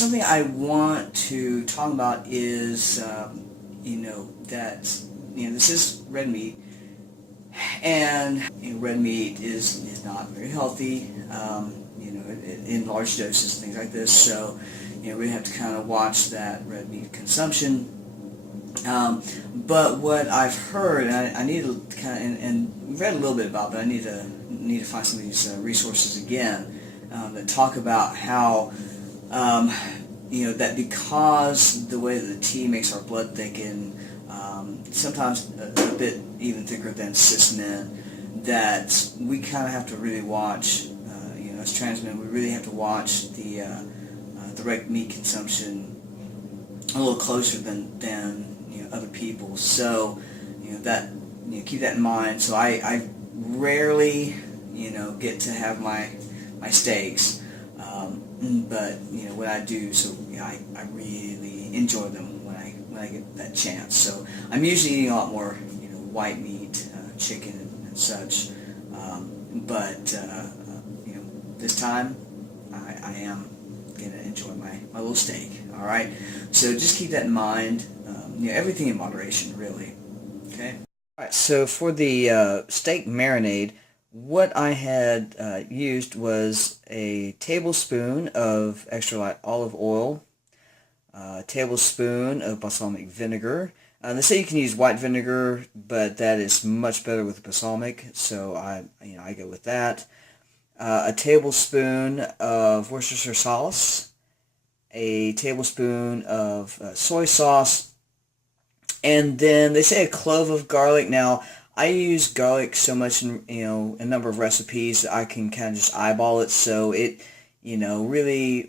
something I want to talk about is, this is red meat, and red meat is not very healthy, in large doses and things like this. So, we have to kind of watch that red meat consumption. But what I've heard, and I need to kind of, and read a little bit about, but I need to find some of these resources again that talk about how, that because the way that the tea makes our blood thicken, sometimes a bit even thicker than cis men, that we kind of have to really watch, as trans men, we really have to watch the red meat consumption a little closer than other people. So, keep that in mind. So I rarely, get to have my steaks, but when I do, so I really enjoy them when I get that chance. So I'm usually eating a lot more, white meat, chicken and such, but this time I am gonna enjoy my little steak. All right, so just keep that in mind. Everything in moderation, really. Okay. All right. So for the steak marinade, what I had used was a tablespoon of extra light olive oil, a tablespoon of balsamic vinegar. They say you can use white vinegar, but that is much better with balsamic, so I go with that. A tablespoon of Worcestershire sauce, a tablespoon of soy sauce, and then they say a clove of garlic. Now, I use garlic so much in a number of recipes that I can kind of just eyeball it. So it, really,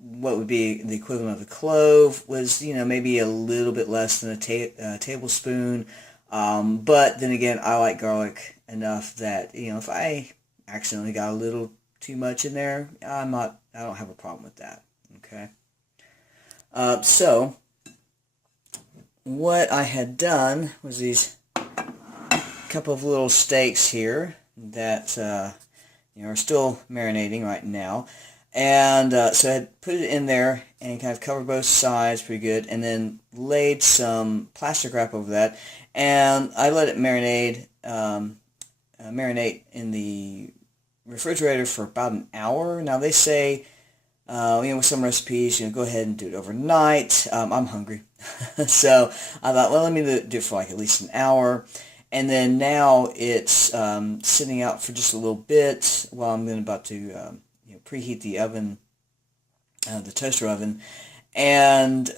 what would be the equivalent of a clove was, maybe a little bit less than a tablespoon. But then again, I like garlic enough that if I accidentally got a little too much in there, I don't have a problem with that. Okay. So what I had done was these couple of little steaks here that are still marinating right now, and so I had put it in there and kind of covered both sides pretty good, and then laid some plastic wrap over that, and I let it marinate in the refrigerator for about an hour. Now they say, with some recipes, go ahead and do it overnight. I'm hungry. So I thought, well, let me do it for like at least an hour. And then now it's sitting out for just a little bit while I'm then about to preheat the oven, the toaster oven. And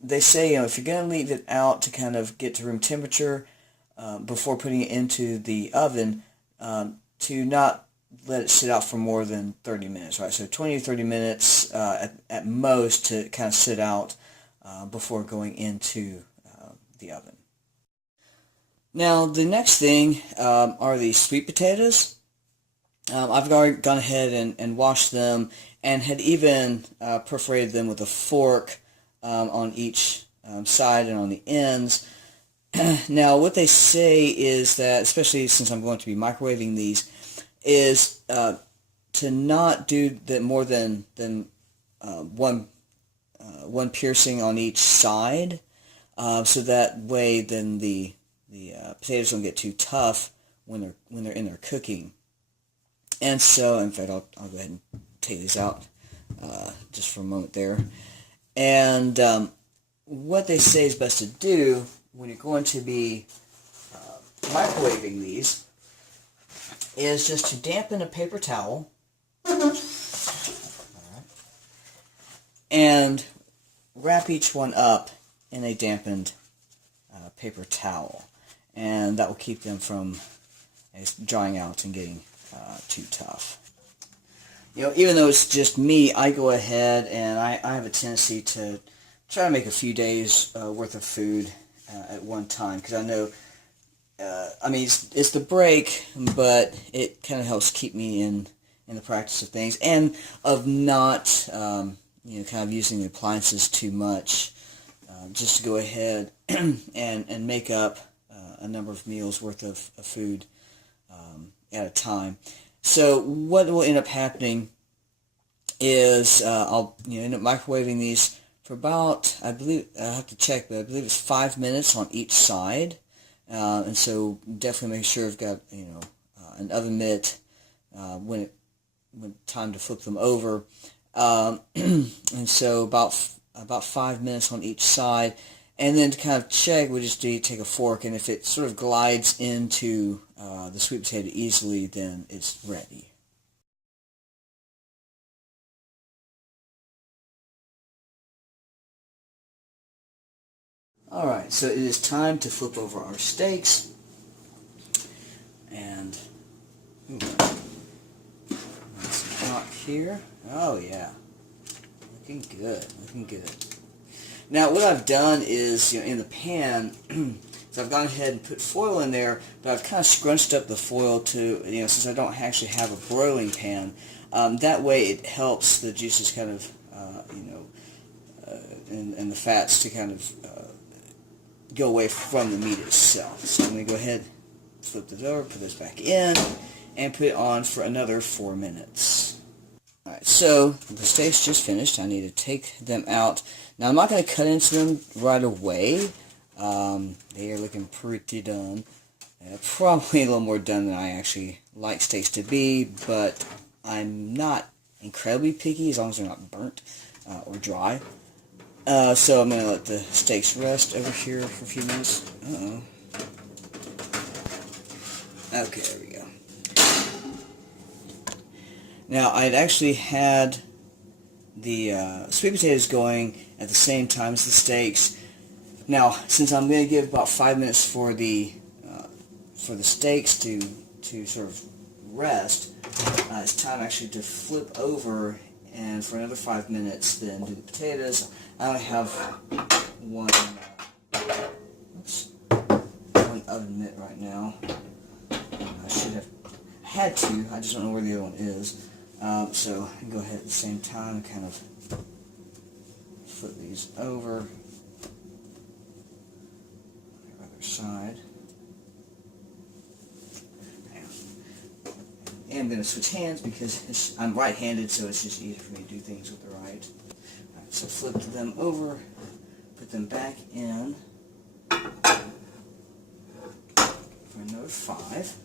they say, if you're going to leave it out to kind of get to room temperature before putting it into the oven, to not let it sit out for more than 30 minutes, right? So 20 or 30 minutes at most to kind of sit out before going into the oven. Now, the next thing are the sweet potatoes. I've already gone ahead and washed them and had even perforated them with a fork on each side and on the ends. Now, what they say is that, especially since I'm going to be microwaving these, is to not do that more than one piercing on each side, so that way then the potatoes don't get too tough when they're in there cooking. And so, in fact, I'll go ahead and take these out just for a moment there. And what they say is best to do when you're going to be microwaving these is just to dampen a paper towel, and wrap each one up in a dampened paper towel, and that will keep them from drying out and getting too tough. Even though it's just me, I go ahead and I have a tendency to try to make a few days worth of food at one time, because I know it's the break, but it kind of helps keep me in the practice of things, and of not kind of using the appliances too much, just to go ahead and make up a number of meals worth of food at a time. So what will end up happening is I'll end up microwaving these for about, I believe, I have to check, but I believe it's 5 minutes on each side. And so definitely make sure you've got an oven mitt when time to flip them over. And so about 5 minutes on each side. And then to kind of check, we just need to take a fork, and if it sort of glides into the sweet potato easily, then it's ready. Alright, so it is time to flip over our steaks. And some hot here. Oh yeah, looking good, looking good. Now what I've done is, in the pan, so I've gone ahead and put foil in there, but I've kind of scrunched up the foil to, since I don't actually have a broiling pan, that way it helps the juices kind of, and the fats to kind of go away from the meat itself. So I'm going to go ahead, flip this over, put this back in, and put it on for another 4 minutes. Alright, so the steak's just finished. I need to take them out. Now I'm not going to cut into them right away. They are looking pretty done. Probably a little more done than I actually like steaks to be, but I'm not incredibly picky as long as they're not burnt or dry. So I'm going to let the steaks rest over here for a few minutes. Uh-oh. Okay, there we go. Now, I'd actually had the sweet potatoes going at the same time as the steaks. Now, since I'm going to give about 5 minutes for the steaks to sort of rest, it's time actually to flip over, and for another 5 minutes then do the potatoes. I only have one oven mitt right now. I should have had two, I just don't know where the other one is. So I can go ahead at the same time and kind of flip these over. The other side. And I'm going to switch hands because I'm right-handed, so it's just easier for me to do things with the right. Alright, so flip them over, put them back in for another 5.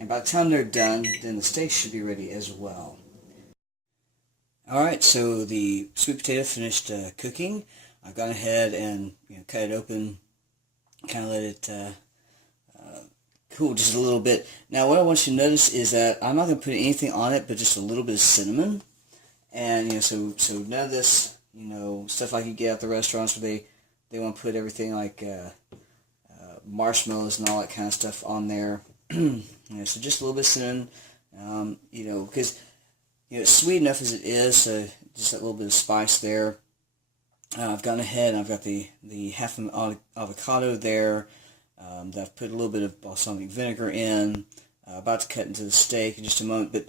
And by the time they're done, then the steaks should be ready as well. Alright, so the sweet potato finished cooking. I've gone ahead and cut it open, kind of let it cool just a little bit. Now what I want you to notice is that I'm not going to put anything on it but just a little bit of cinnamon. And so none of this, stuff like you get at the restaurants where they want to put everything like marshmallows and all that kind of stuff on there. So just a little bit of cinnamon, because it's sweet enough as it is, so just that little bit of spice there. I've gone ahead and I've got the half an avocado there that I've put a little bit of balsamic vinegar in. About to cut into the steak in just a moment. But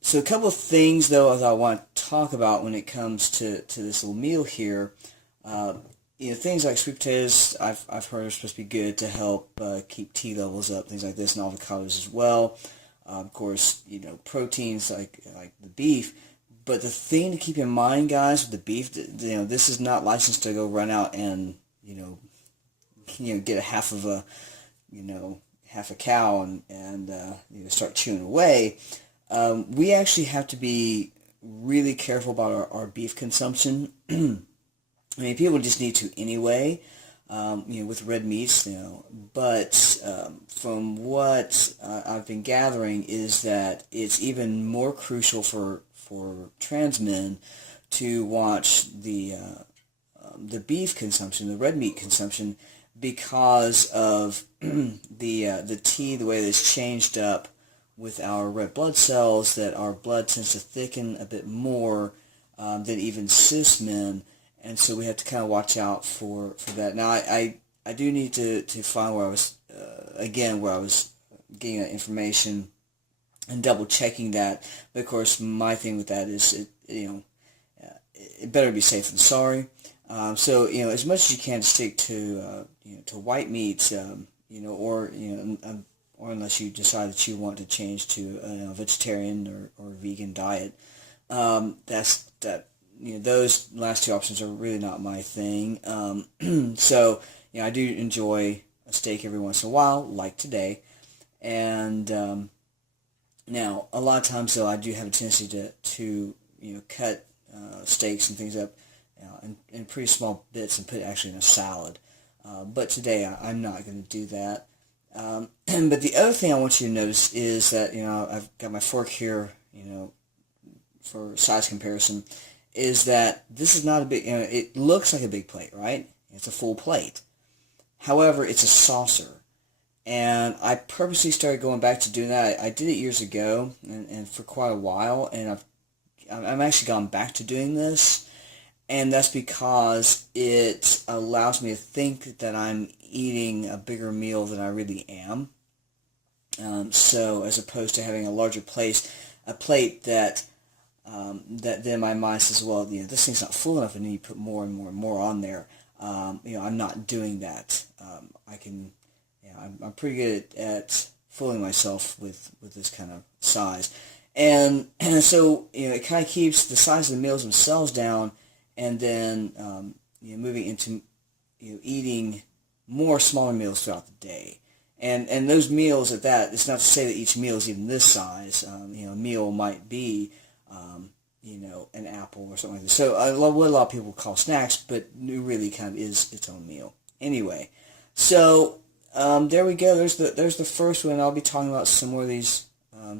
so a couple of things though that I want to talk about when it comes to this little meal here. Things like sweet potatoes, I've heard are supposed to be good to help keep T levels up, things like this, and avocados as well. Of course, proteins like the beef. But the thing to keep in mind, guys, with the beef, this is not licensed to go run out and get a half a cow and start chewing away. We actually have to be really careful about our beef consumption. I mean, people just need to anyway, with red meats, but from what I've been gathering is that it's even more crucial for trans men to watch the beef consumption, the red meat consumption, because of the T, the way that it's changed up with our red blood cells, that our blood tends to thicken a bit more than even cis men. And so we have to kind of watch out for that. Now, I do need to find where I was, where I was getting that information and double checking that. But of course, my thing with that is, it better be safe than sorry. So, as much as you can stick to white meats, or or unless you decide that you want to change to a vegetarian or vegan diet. Those last two options are really not my thing. So, I do enjoy a steak every once in a while, like today. And now, a lot of times, though, I do have a tendency to cut steaks and things up in pretty small bits and put it actually in a salad. But today, I'm not going to do that. But the other thing I want you to notice is that, I've got my fork here, for size comparison, is that this is not a big, it looks like a big plate, right? It's a full plate. However, it's a saucer. And I purposely started going back to doing that. I did it years ago and for quite a while, and I've actually gone back to doing this. And that's because it allows me to think that I'm eating a bigger meal than I really am. So as opposed to having a larger plate, a plate that then my mind says, well, this thing's not full enough. I need to put more and more and more on there. I'm not doing that. I'm pretty good at fooling myself with this kind of size, and so it kind of keeps the size of the meals themselves down, and then moving into eating more smaller meals throughout the day. And those meals at that, it's not to say that each meal is even this size. A meal might be, an apple or something like that. So what a lot of people call snacks, but it really kind of is its own meal. Anyway, so there we go. There's the first one. I'll be talking about some more of these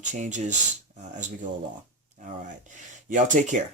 changes as we go along. All right. Y'all take care.